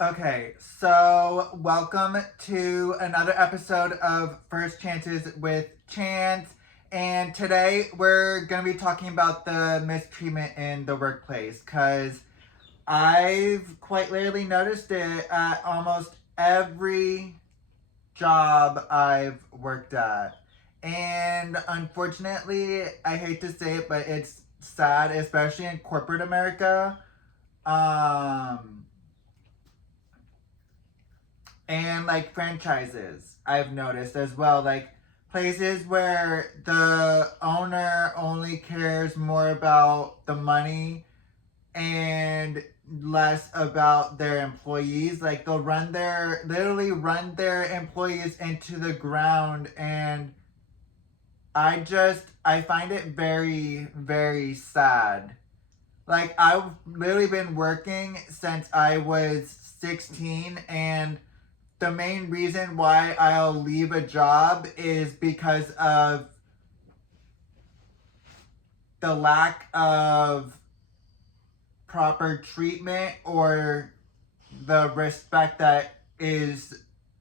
Okay, so welcome to another episode of First Chances with Chance. And today we're going to be talking about the mistreatment in the workplace because I've quite literally noticed it at almost every job I've worked at. And unfortunately, I hate to say it, but it's sad, especially in corporate America. Um, and like franchises I've noticed as well, like places where the owner only cares more about the money and less about their employees. Like they'll literally run their employees into the ground, and I find it very, very sad. Like I've literally been working since I was 16, and the main reason why I'll leave a job is because of the lack of proper treatment or the respect that is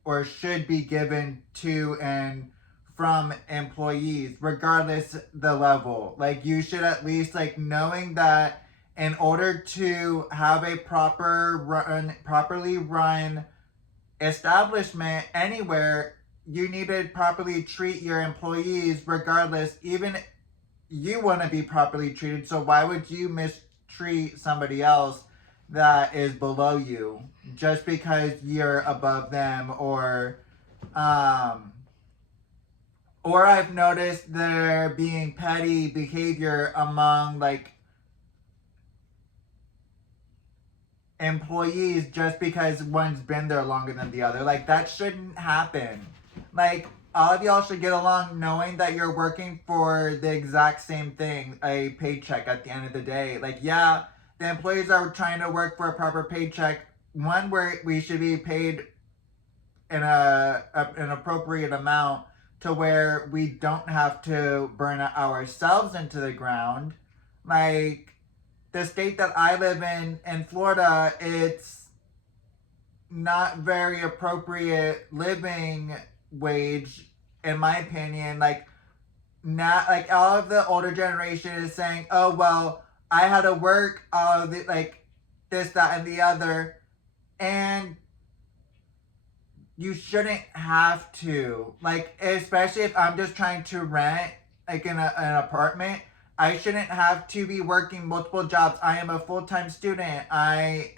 or should be given to and from employees, regardless the level. Like you should at least, like, knowing that in order to have a properly run establishment anywhere, you need to properly treat your employees regardless. Even you want to be properly treated, so why would you mistreat somebody else that is below you just because you're above them? Um or I've noticed there being petty behavior among like employees just because one's been there longer than the other. Like that shouldn't happen. Like all of y'all should get along knowing that you're working for the exact same thing, a paycheck at the end of the day. Like yeah, the employees are trying to work for a proper paycheck, one where we should be paid in an appropriate amount to where we don't have to burn ourselves into the ground. Like the state that I live in Florida, it's not very appropriate living wage, in my opinion. Like not like all of the older generation is saying, "Oh well, I had to work all of the like this, that, and the other," and you shouldn't have to. Like especially if I'm just trying to rent like in an apartment. I shouldn't have to be working multiple jobs. I am a full-time student. I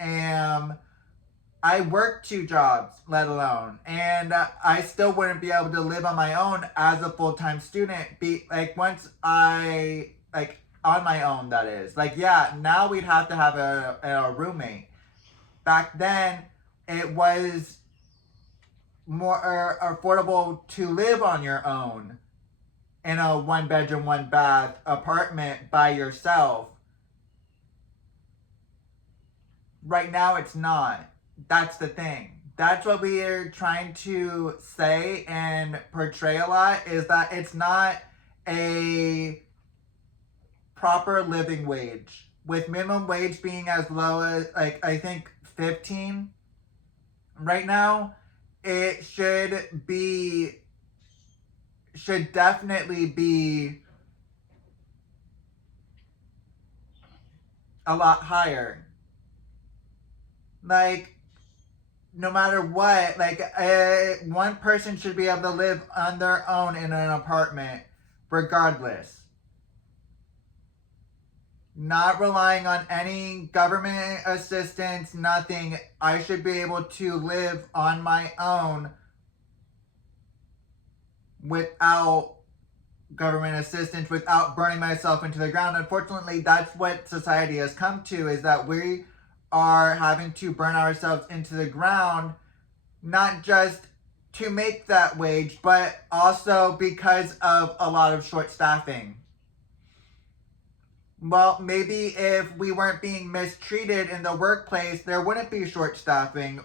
work two jobs, let alone, and I still wouldn't be able to live on my own as a full time student. Be like once I like on my own, that is. Like yeah, now we'd have to have a roommate. Back then, it was more affordable to live on your own in a one bedroom, one bath apartment by yourself. Right now, it's not. That's the thing. That's what we are trying to say and portray a lot, is that it's not a proper living wage. With minimum wage being as low as like I think 15 right now, it should definitely be a lot higher. Like no matter what, like one person should be able to live on their own in an apartment, regardless. Not relying on any government assistance, nothing. I should be able to live on my own without government assistance, without burning myself into the ground. Unfortunately, that's what society has come to, is that we are having to burn ourselves into the ground, not just to make that wage, but also because of a lot of short staffing. Well, maybe if we weren't being mistreated in the workplace, there wouldn't be short staffing.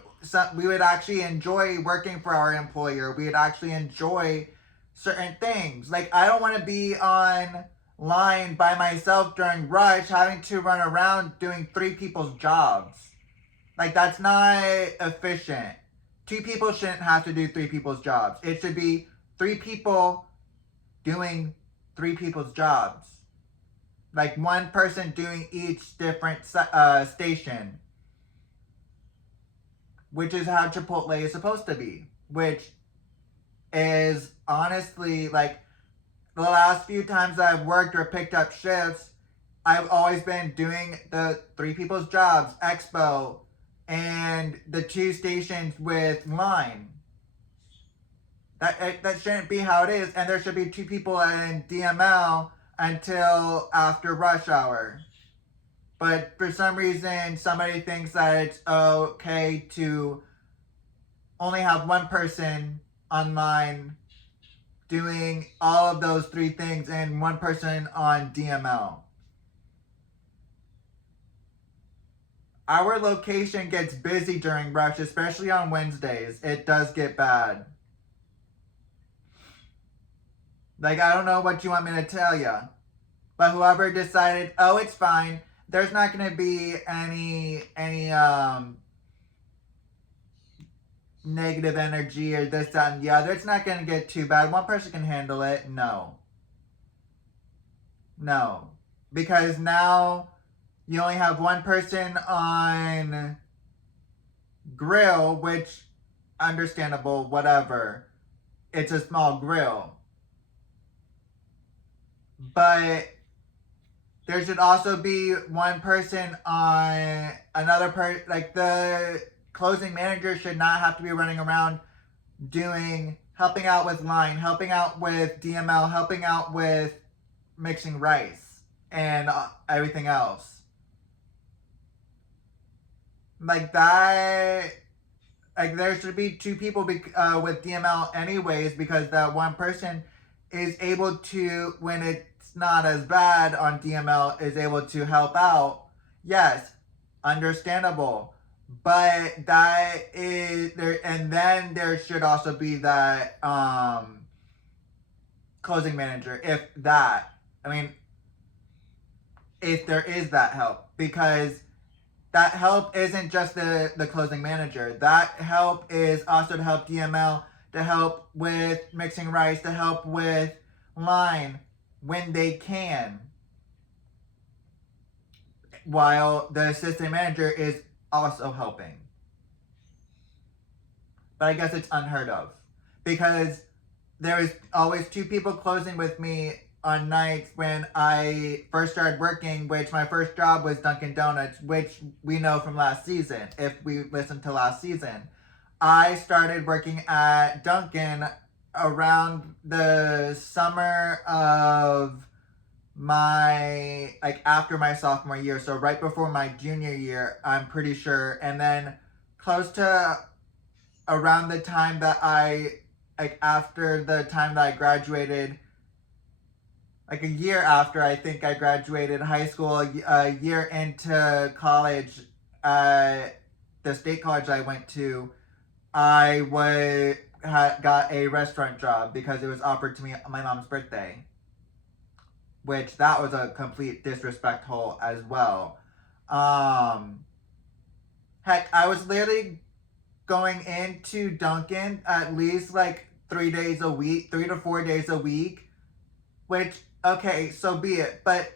We would actually enjoy working for our employer. We would actually enjoy certain things. Like, I don't want to be on line by myself during rush, having to run around doing three people's jobs. Like, that's not efficient. 2 people shouldn't have to do 3 people's jobs. It should be 3 people doing 3 people's jobs. Like, 1 person doing each different station. Which is how Chipotle is supposed to be. Which is honestly, like, the last few times I've worked or picked up shifts, I've always been doing the 3 people's jobs, Expo, and the 2 stations with line. That shouldn't be how it is, and there should be 2 people in DML until after rush hour. But for some reason, somebody thinks that it's okay to only have 1 person online doing all of those 3 things and 1 person on DML. Our location gets busy during rush, especially on Wednesdays. It does get bad. Like, I don't know what you want me to tell you. But whoever decided, oh, it's fine, there's not going to be any negative energy or this, that, and the other. It's not going to get too bad. 1 person can handle it. No. Because now you only have 1 person on grill, which, understandable, whatever. It's a small grill. But there should also be 1 person on another like the closing manager should not have to be running around helping out with line, helping out with DML, helping out with mixing rice and everything else. Like that, like there should be 2 people with DML anyways, because that 1 person is able to, when it's not as bad on DML, is able to help out. Yes, understandable. But that is there, and then there should also be that closing manager, if there is that help, because that help isn't just the closing manager. That help is also to help DML, to help with mixing rice, to help with line when they can, while the assistant manager is also helping. But I guess it's unheard of, because there is always 2 people closing with me on nights when I first started working, which my first job was Dunkin' Donuts, which we know from last season, if we listen to last season. I started working at Dunkin' around the summer of after my sophomore year, so right before my junior year, I'm pretty sure. And then close to around the time that after the time that I graduated, like a year after I think I graduated high school, a year into college, the state college I went to, I got a restaurant job because it was offered to me on my mom's birthday. Which, that was a complete disrespect hole as well. Heck, I was literally going into Dunkin' at least 3 days a week, 3 to 4 days a week. Which, okay, so be it. But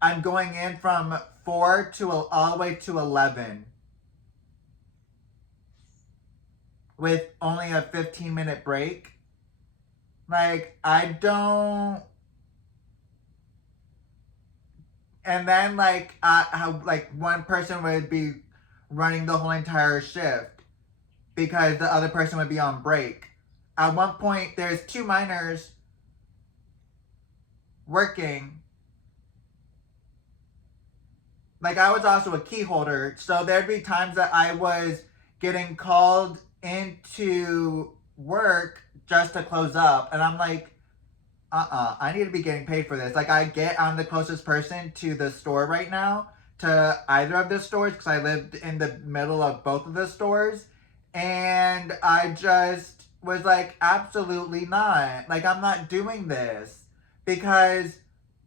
I'm going in from 4 to all the way to 11. With only a 15-minute break. I don't... And then, how 1 person would be running the whole entire shift because the other person would be on break. At one point, there's 2 minors working. I was also a key holder, so there'd be times that I was getting called into work just to close up, and I'm like, I need to be getting paid for this. I'm the closest person to the store right now, to either of the stores, because I lived in the middle of both of the stores, and I just was like, absolutely not. I'm not doing this, because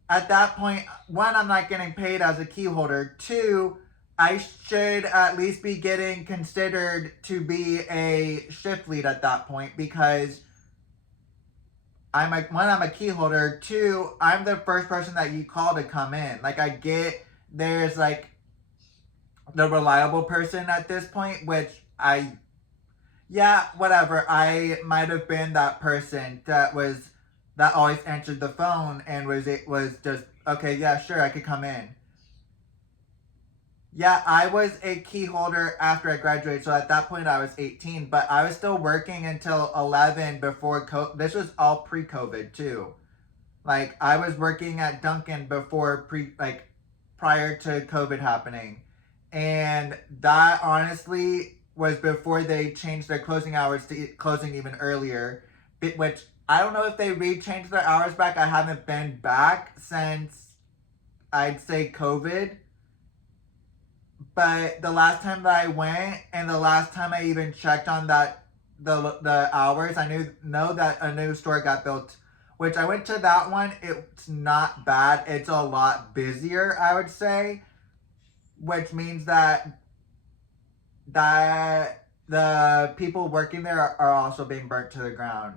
at that point, 1, I'm not getting paid as a key holder. 2, I should at least be getting considered to be a shift lead at that point, because I'm a key holder. Two, I'm the first person that you call to come in. Like, I get there's like the reliable person at this point, which yeah, whatever. I might have been that person that always answered the phone and was just okay. Yeah, sure, I could come in. Yeah, I was a key holder after I graduated, so at that point I was 18, but I was still working until 11 before this was all pre-COVID too. Like, I was working at Dunkin' prior to COVID happening. And that honestly was before they changed their closing hours to closing even earlier, which I don't know if they re-changed their hours back. I haven't been back since, I'd say, COVID. But the last time that I went, and the last time I even checked on the hours, I know that a new store got built, which I went to that one. It's not bad. It's a lot busier, I would say, which means that the people working there are also being burnt to the ground.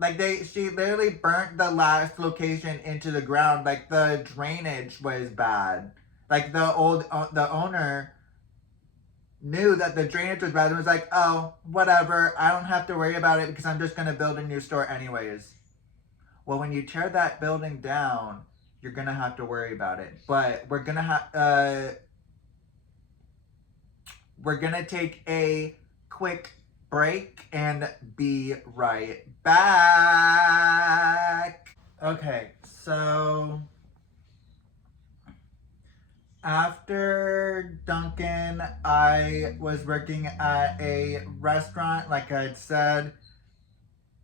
Like, she literally burnt the last location into the ground. Like, the drainage was bad. Like, the owner knew that the drainage was bad and was like, oh, whatever, I don't have to worry about it because I'm just going to build a new store anyways. Well, when you tear that building down, you're going to have to worry about it. But we're going to take a quick break and be right back. Okay, so after Dunkin', I was working at a restaurant, like I had said,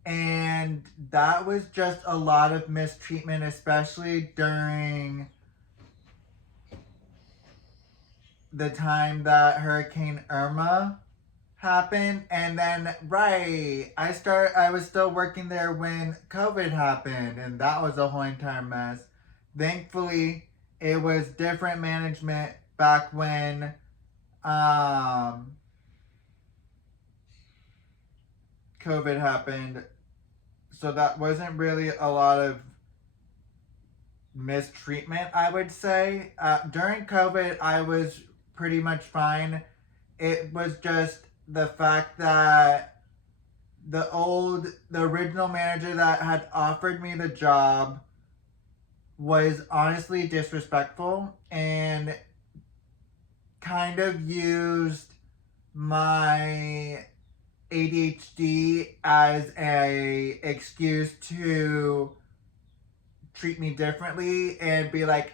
and that was just a lot of mistreatment, especially during the time that Hurricane Irma happened. And then, right, I was still working there when COVID happened, and that was a whole entire mess. Thankfully, it was different management back when COVID happened, so that wasn't really a lot of mistreatment, I would say. During COVID, I was pretty much fine. It was just the fact that the original manager that had offered me the job was honestly disrespectful and kind of used my ADHD as a excuse to treat me differently and be like,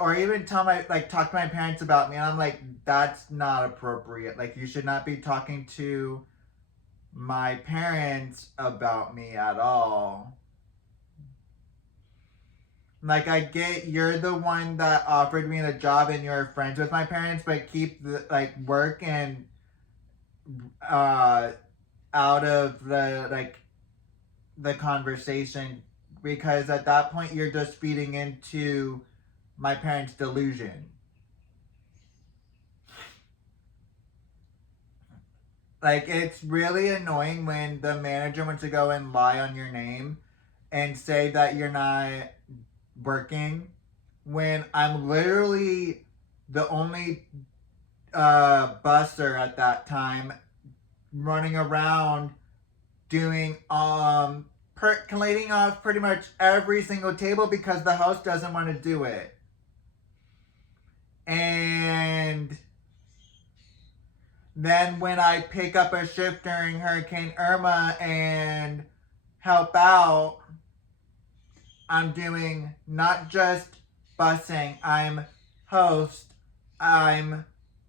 or even talk to my parents about me, and I'm like, that's not appropriate. Like, you should not be talking to my parents about me at all. Like, I get you're the one that offered me the job and you're friends with my parents, but keep the work and out of the conversation, because at that point you're just feeding into my parents' delusion. Like, it's really annoying when the manager wants to go and lie on your name and say that you're not working when I'm literally the only busser at that time, running around doing percolating off pretty much every single table because the host doesn't want to do it. And then when I pick up a shift during Hurricane Irma and help out, I'm doing not just bussing, I'm host, I'm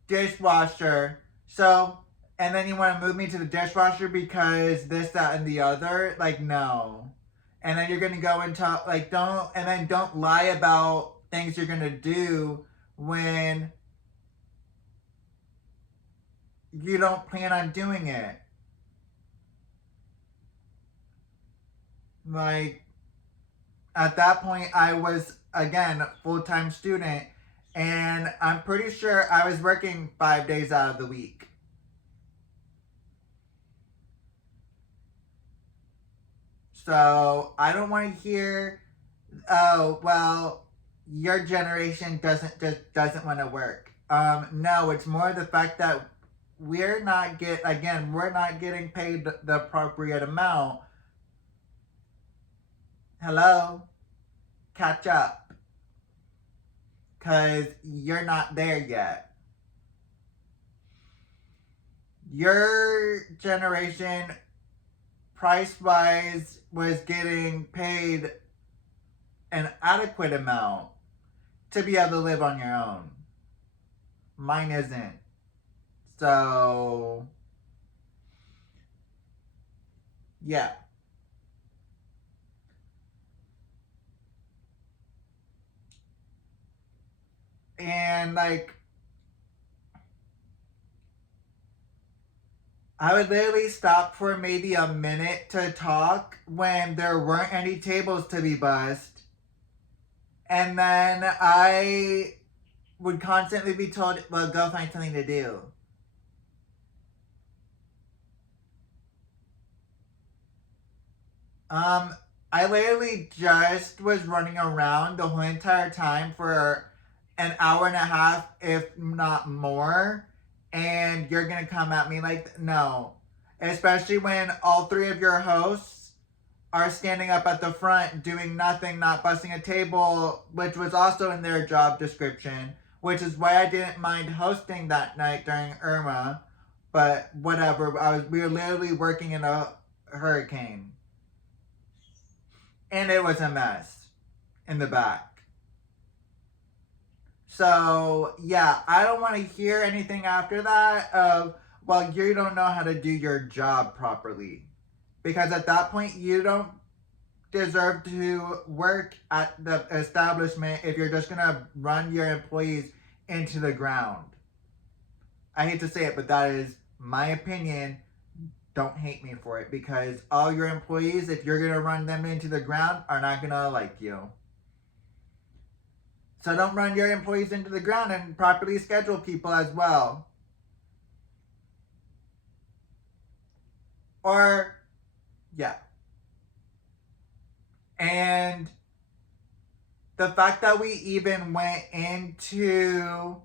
dishwasher. So, and then you want to move me to the dishwasher because this, that, and the other? Like, no. And then you're going to go and talk, don't lie about things you're going to do when you don't plan on doing it. Like, at that point, I was, again, a full-time student, And I'm pretty sure I was working 5 days out of the week. So I don't want to hear, oh, well, your generation doesn't want to work. No, it's more the fact that we're not getting paid the appropriate amount. Hello, catch up, cause you're not there yet. Your generation, price wise, was getting paid an adequate amount to be able to live on your own. Mine isn't. So, yeah. And like, I would literally stop for maybe a minute to talk when there weren't any tables to be bussed. And then I would constantly be told, well, go find something to do. I literally just was running around the whole entire time for an hour and a half, if not more. And you're gonna come at me like, no. Especially when all three of your hosts are standing up at the front doing nothing, not bussing a table, which was also in their job description, which is why I didn't mind hosting that night during Irma. But whatever, we were literally working in a hurricane. And it was a mess in the back. So, yeah, I don't want to hear anything after that of, well, you don't know how to do your job properly. Because at that point, you don't deserve to work at the establishment if you're just going to run your employees into the ground. I hate to say it, but that is my opinion. Don't hate me for it, because all your employees, if you're going to run them into the ground, are not going to like you. So don't run your employees into the ground, and properly schedule people as well. Or, yeah. And the fact that we even went into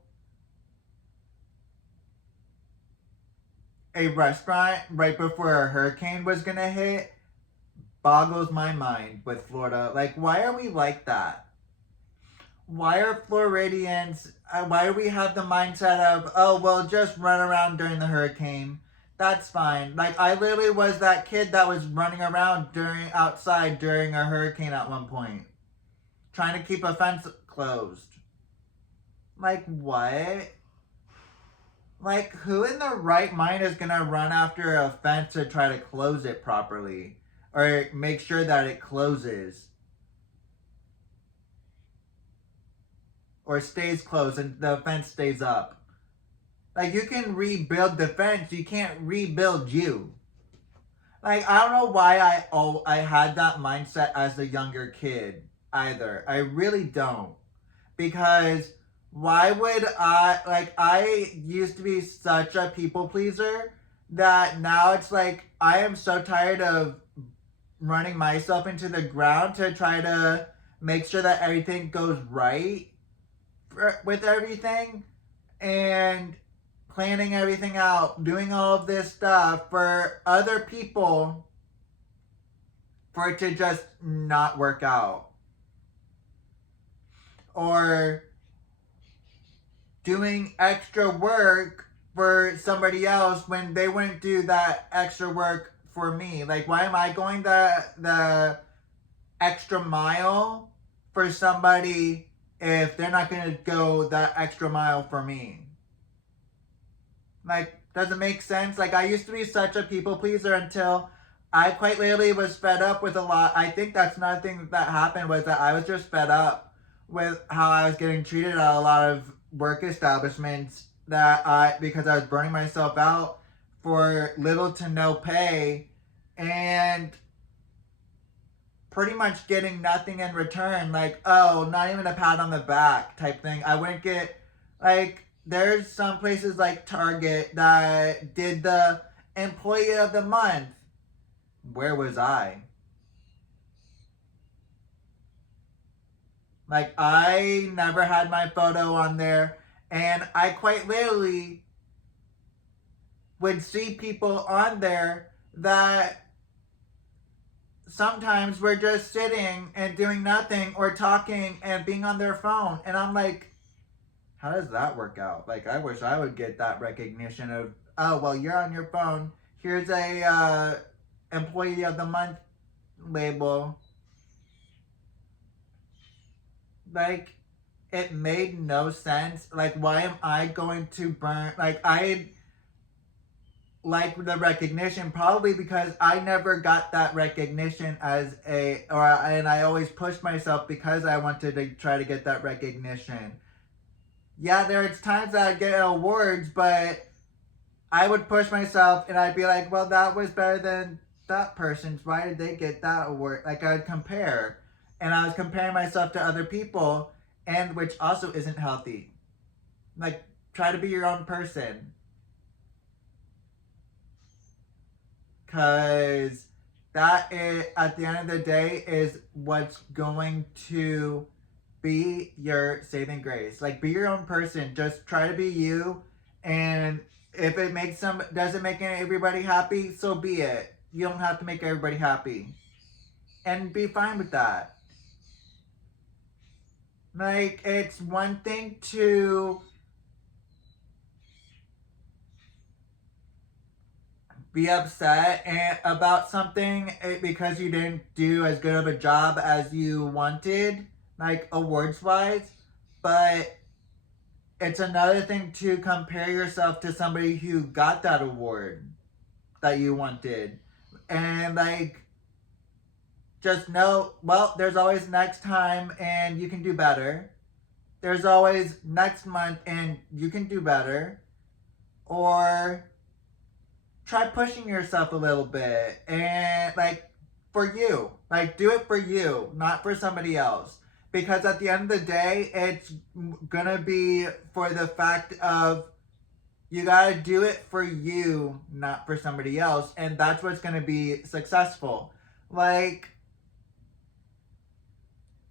a restaurant right before a hurricane was gonna hit boggles my mind with Florida. Like, why are we like that? Why are Floridians, why do we have the mindset of, oh, well, just run around during the hurricane? That's fine. Like, I literally was that kid that was running around outside during a hurricane at one point, trying to keep a fence closed. Like, what? Like, who in their right mind is gonna run after a fence to try to close it properly? Or make sure that it closes? Or stays closed and the fence stays up? Like, you can rebuild the fence, you can't rebuild you. Like, I don't know why I had that mindset as a younger kid either. I really don't. Because why would I used to be such a people pleaser that now it's like I am so tired of running myself into the ground to try to make sure that everything goes right with everything, and planning everything out, doing all of this stuff for other people, for it to just not work out. Or doing extra work for somebody else when they wouldn't do that extra work for me. Like, why am I going the extra mile for somebody if they're not going to go that extra mile for me? Like, doesn't make sense. Like, I used to be such a people pleaser until I quite literally was fed up with a lot. I think that's another thing that happened, was that I was just fed up with how I was getting treated at a lot of work establishments, because I was burning myself out for little to no pay. And pretty much getting nothing in return. Like, oh, not even a pat on the back type thing. I wouldn't get, like, there's some places like Target that did the employee of the month. Where was I? Like, I never had my photo on there, and I quite literally would see people on there that sometimes were just sitting and doing nothing or talking and being on their phone. And I'm like, how does that work out? Like, I wish I would get that recognition of, oh, well, you're on your phone. Here's a employee of the month label. Like, it made no sense. Like, why am I going to burn? Like, I like the recognition probably because I never got that recognition and I always pushed myself because I wanted to try to get that recognition. Yeah, there's times that I get awards, but I would push myself and I'd be like, well, that was better than that person's. Why did they get that award? Like, I would compare. And I was comparing myself to other people, and which also isn't healthy. Like, try to be your own person. Because that is, at the end of the day, is what's going to be your saving grace. Like, be your own person. Just try to be you. And if it doesn't make everybody happy, so be it. You don't have to make everybody happy. And be fine with that. Like, it's one thing to be upset about something because you didn't do as good of a job as you wanted, like awards wise, but it's another thing to compare yourself to somebody who got that award that you wanted. And like, just know, well, there's always next time and you can do better. There's always next month and you can do better. Or try pushing yourself a little bit and like for you, like do it for you, not for somebody else, because at the end of the day it's gonna be for the fact of you gotta do it for you, not for somebody else, and that's what's gonna be successful. Like,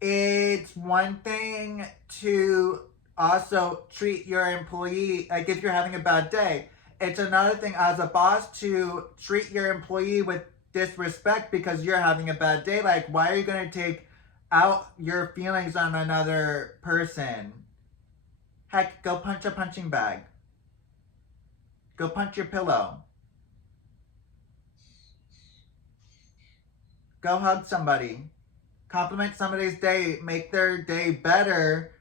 it's one thing to also treat your employee like if you're having a bad day. It's another thing as a boss to treat your employee with disrespect because you're having a bad day. Like, why are you going to take out your feelings on another person? Heck, go punch a punching bag. Go punch your pillow. Go hug somebody. Compliment somebody's day. Make their day better,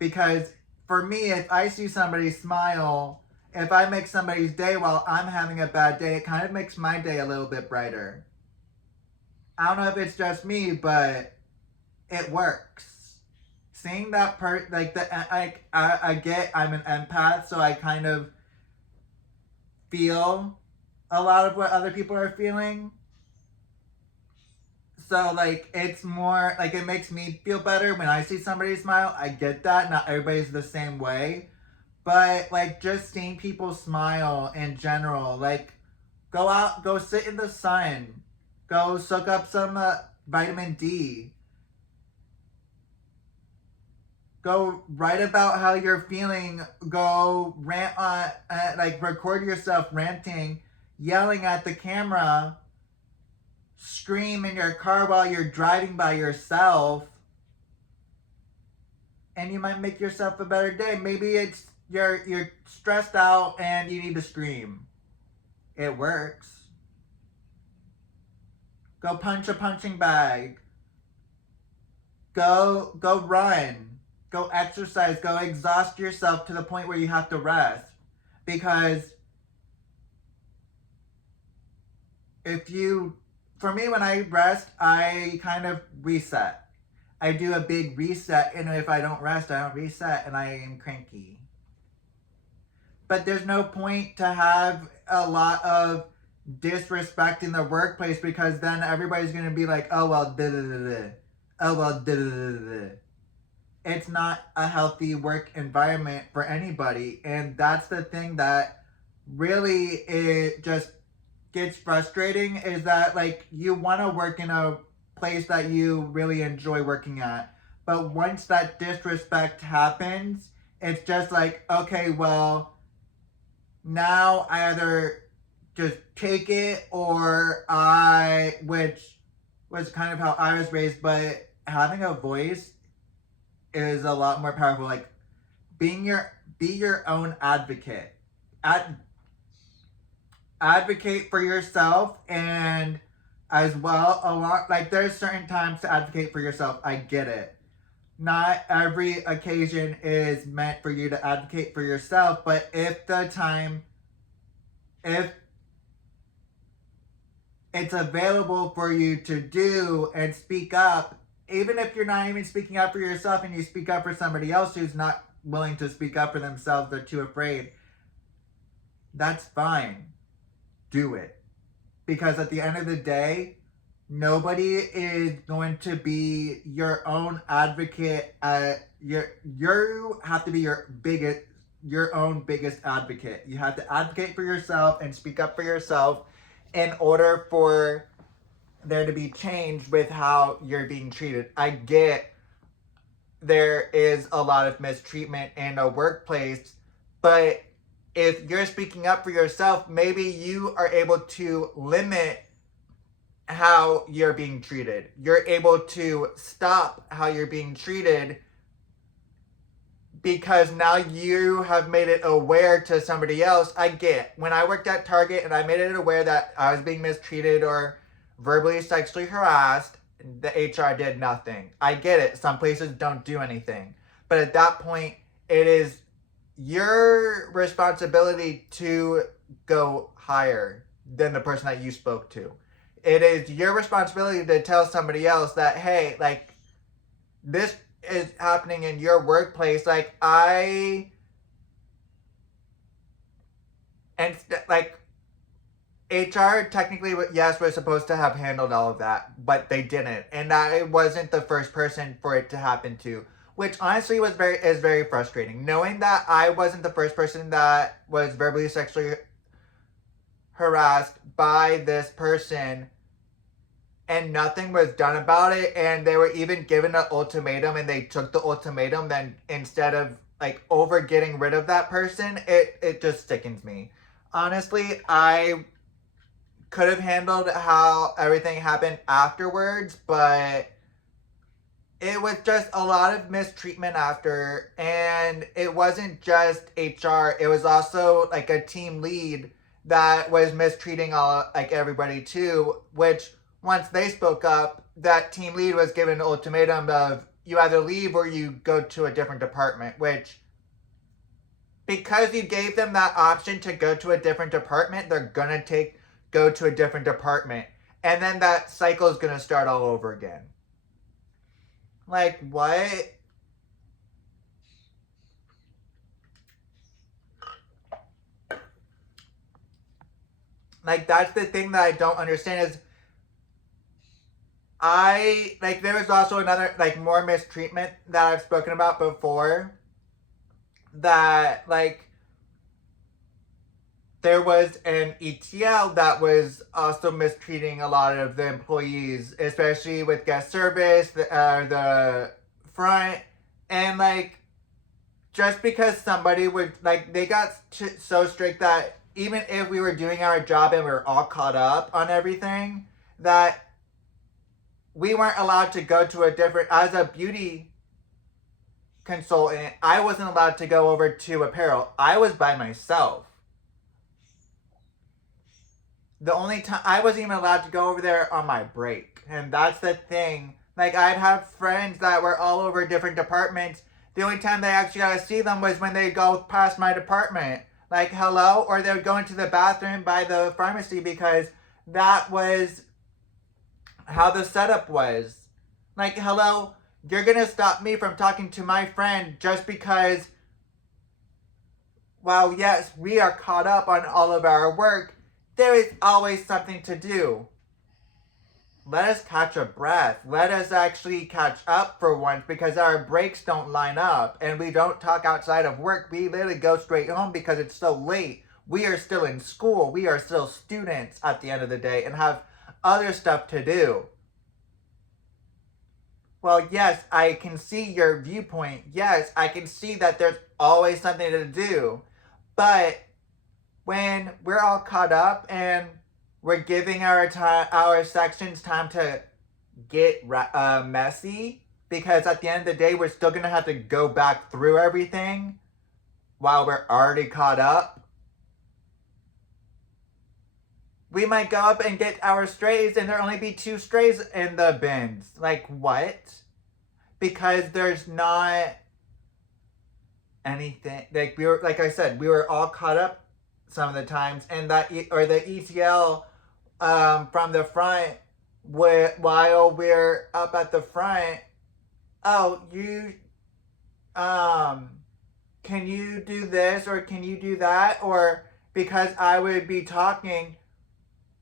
because for me, if I see somebody smile, if I make somebody's day while I'm having a bad day, it kind of makes my day a little bit brighter. I don't know if it's just me, but it works. Seeing that I get, I'm an empath, so I kind of feel a lot of what other people are feeling. So, like, it's more, like, it makes me feel better when I see somebody smile. I get that. Not everybody's the same way. But, like, just seeing people smile in general. Like, go out, go sit in the sun. Go soak up some vitamin D. Go write about how you're feeling. Go rant on, like, record yourself ranting, yelling at the camera. Scream in your car while you're driving by yourself, and you might make yourself a better day. Maybe it's you're stressed out and you need to scream. It works. Go punch a punching bag. Go run. Go exercise. Go exhaust yourself to the point where you have to rest. Because for me, when I rest, I kind of reset. I do a big reset, and if I don't rest, I don't reset, and I am cranky. But there's no point to have a lot of disrespecting the workplace, because then everybody's gonna be like, oh well, da da da da, oh well, da da da da. It's not a healthy work environment for anybody, and that's the thing that really it just gets frustrating, is that like you want to work in a place that you really enjoy working at, but once that disrespect happens, it's just like, okay, well, now I either just take it, or which was kind of how I was raised, but having a voice is a lot more powerful. Like be your own advocate. Advocate for yourself, and as well, a lot, like there's certain times to advocate for yourself. I get it. Not every occasion is meant for you to advocate for yourself, but if it's available for you to do and speak up, even if you're not even speaking up for yourself and you speak up for somebody else who's not willing to speak up for themselves, they're too afraid, that's fine. Do it. Because at the end of the day, nobody is going to be your own advocate. You have to be your own biggest advocate. You have to advocate for yourself and speak up for yourself in order for there to be change with how you're being treated. I get there is a lot of mistreatment in a workplace, but if you're speaking up for yourself, maybe you are able to limit how you're being treated. You're able to stop how you're being treated, because now you have made it aware to somebody else. I get, when I worked at Target and I made it aware that I was being mistreated or verbally sexually harassed, the HR did nothing. I get it. Some places don't do anything. But at that point, it is your responsibility to go higher than the person that you spoke to. It is your responsibility to tell somebody else that, hey, like, this is happening in your workplace. Like, HR technically, yes, was supposed to have handled all of that, but they didn't, and I wasn't the first person for it to happen to, which honestly is very frustrating. Knowing that I wasn't the first person that was verbally sexually harassed by this person, and nothing was done about it, and they were even given an ultimatum, and they took the ultimatum. Then instead of like over getting rid of that person, it just sickens me. Honestly, I could have handled how everything happened afterwards, but it was just a lot of mistreatment after, and it wasn't just HR, it was also like a team lead that was mistreating everybody too, which once they spoke up, that team lead was given an ultimatum of you either leave or you go to a different department, which, because you gave them that option to go to a different department, they're gonna go to a different department, and then that cycle is gonna start all over again. Like, what? Like, that's the thing that I don't understand is there was also another, like, more mistreatment that I've spoken about before, that, like, there was an ETL that was also mistreating a lot of the employees, especially with guest service, the front, and like, just because somebody would, like, they got so strict that even if we were doing our job and we were all caught up on everything, that we weren't allowed to go to as a beauty consultant, I wasn't allowed to go over to apparel. I was by myself. The only time I wasn't even allowed to go over there on my break. And that's the thing. Like, I'd have friends that were all over different departments. The only time they actually got to see them was when they go past my department. Like, hello? Or they would go into the bathroom by the pharmacy, because that was how the setup was. Like, hello? You're going to stop me from talking to my friend just because, well, yes, we are caught up on all of our work. there is always something to do. Let us catch a breath. Let us actually catch up for once, because our breaks don't line up and we don't talk outside of work. We literally go straight home because it's so late. We are still in school. We are still students at the end of the day and have other stuff to do. Well, yes, I can see your viewpoint. Yes, I can see that there's always something to do. But when we're all caught up and we're giving our sections time to get messy, because at the end of the day, we're still going to have to go back through everything while we're already caught up. We might go up and get our strays and there'll only be 2 strays in the bins. Like, what? Because there's not anything. Like I said, we were all caught up some of the times, and the ETL from the front, while we're up at the front, oh, you can you do this or can you do that? Or because I would be talking,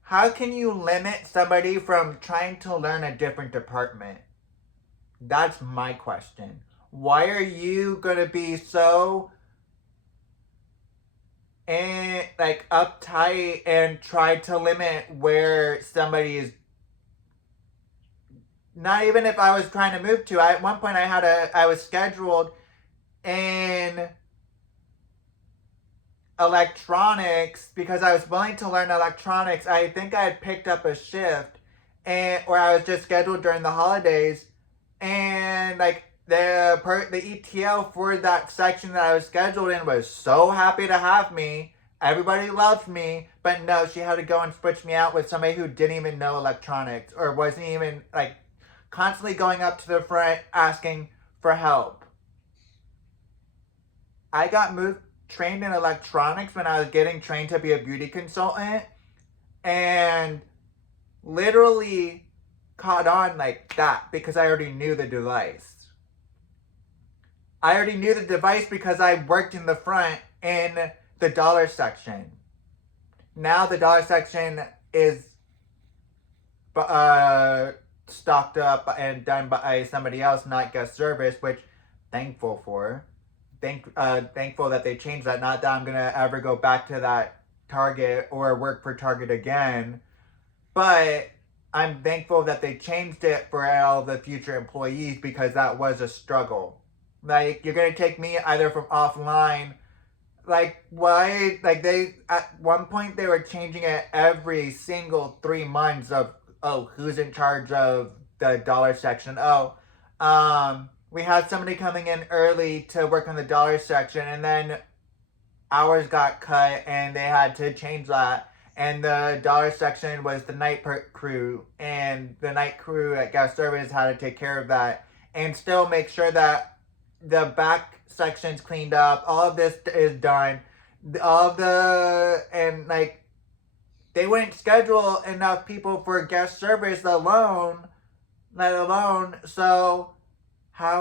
how can you limit somebody from trying to learn a different department? That's my question. Why are you gonna be so uptight and try to limit where somebody is? Not even if I was trying to move to. At one point I was scheduled in electronics because I was willing to learn electronics. I think I had picked up a shift, or I was just scheduled during the holidays, and like the ETL for that section that I was scheduled in was so happy to have me. Everybody loved me, but no, she had to go and switch me out with somebody who didn't even know electronics, or wasn't even constantly going up to the front asking for help. I got trained in electronics when I was getting trained to be a beauty consultant, and literally caught on like that because I already knew the device. I already knew the device because I worked in the front in the dollar section. Now the dollar section is stocked up and done by somebody else, not guest service, which thankful for. Thankful that they changed that. Not that I'm gonna ever go back to that Target or work for Target again, but I'm thankful that they changed it for all the future employees, because that was a struggle. Like, you're gonna take me either from offline. Like, why? Like, they at one point they were changing it every single 3 months of, oh, who's in charge of the dollar section? Oh, we had somebody coming in early to work on the dollar section, and then hours got cut and they had to change that. And the dollar section was the night crew, and the night crew at guest service had to take care of that and still make sure that the back section's cleaned up. All of this is done. They wouldn't schedule enough people for guest service alone, let alone. So how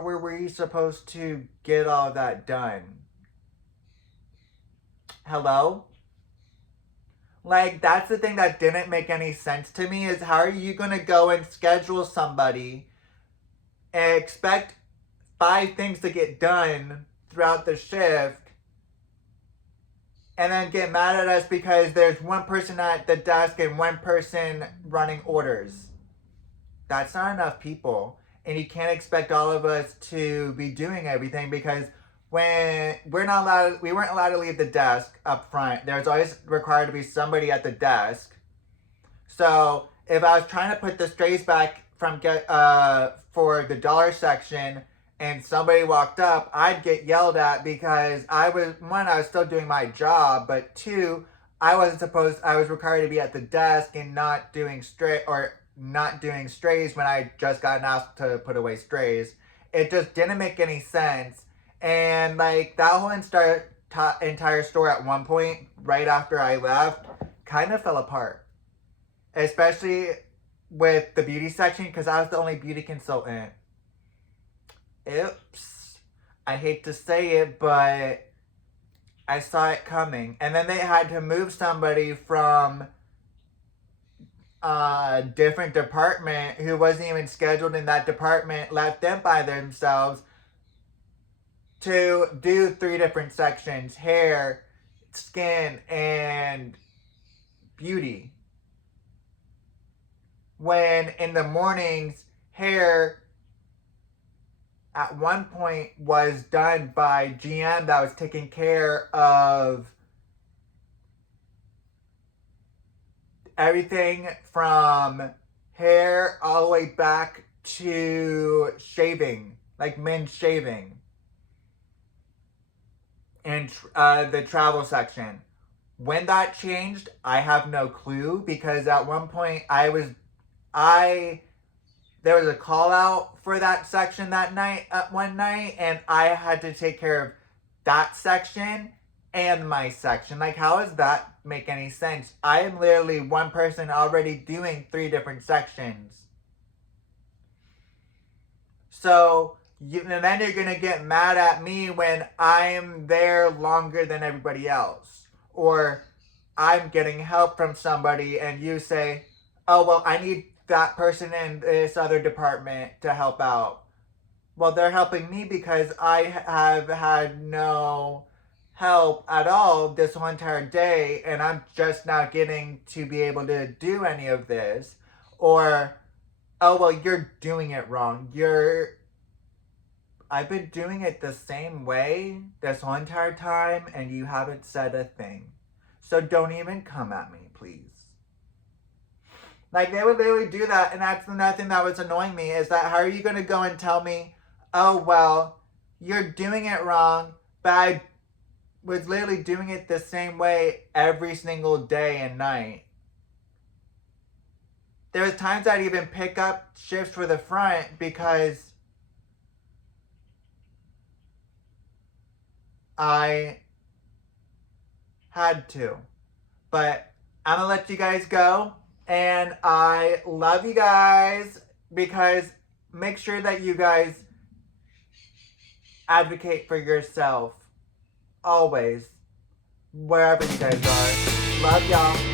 were we supposed to get all that done? Hello? Like, that's the thing that didn't make any sense to me, is how are you going to go and schedule somebody and expect 5 things to get done throughout the shift, and then get mad at us because there's 1 person at the desk and 1 person running orders? That's not enough people. And you can't expect all of us to be doing everything, because when we weren't allowed to leave the desk up front. There's always required to be somebody at the desk. So if I was trying to put the strays back for the dollar section and somebody walked up, I'd get yelled at, because I was still doing my job, but 2, I was required to be at the desk and not doing strays when I just gotten asked to put away strays. It just didn't make any sense. And like, that whole entire store at one point, right after I left, kind of fell apart. Especially with the beauty section, because I was the only beauty consultant. Oops. I hate to say it, but I saw it coming. And then they had to move somebody from a different department who wasn't even scheduled in that department, left them by themselves to do 3 different sections: hair, skin, and beauty. When in the mornings, hair at one point was done by GM that was taking care of everything from hair all the way back to shaving, like men's shaving, and the travel section. When that changed, I have no clue, because at one point there was a call out for that section that night, one night, and I had to take care of that section and my section. Like, how does that make any sense? I am literally one person already doing 3 different sections. So, and then you're gonna get mad at me when I'm there longer than everybody else. Or I'm getting help from somebody and you say, oh, well, I need that person in this other department to help out. Well, they're helping me because I have had no help at all this whole entire day, and I'm just now getting to be able to do any of this. Or, oh, well, you're doing it wrong. I've been doing it the same way this whole entire time, and you haven't said a thing. So don't even come at me, please. Like, they would literally do that, and that's another thing that was annoying me, is that how are you going to go and tell me, oh, well, you're doing it wrong, but I was literally doing it the same way every single day and night. There was times I'd even pick up shifts for the front because I had to. But I'm gonna let you guys go, and I love you guys, because make sure that you guys advocate for yourself always, wherever you guys are. Love y'all.